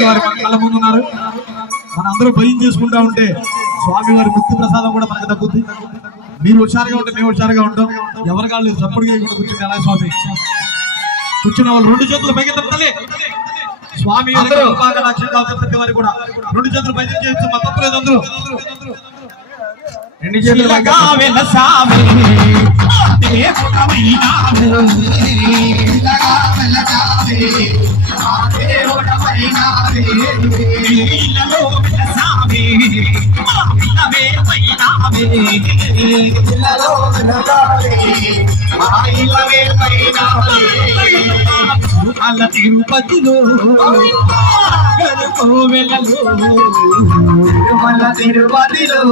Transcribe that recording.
స్వామి వారి మన కళ్ళ ముందు ఉన్నారు. మన అందరూ భయం చేసుకుంటా ఉంటే స్వామి వారి ముక్తి ప్రసాదం కూడా మనకు తగ్గుద్ది. మీరు హుషారుగా ఉంటే మేము హుషారుగా ఉంటాం. ఎవరి కాళ్ళు సపోర్ట్గా కూర్చుంటే ఎలా స్వామి కూర్చున్న వాళ్ళు రెండు చేతులు పైకి తప్పలే స్వామి ప్రతి వారికి కూడా రెండు చేతులు పైకి చేయొచ్చు. మా తప్పలేదు అందరూ రెండు చేతులు తిరుపతిలో తిరుపతిలో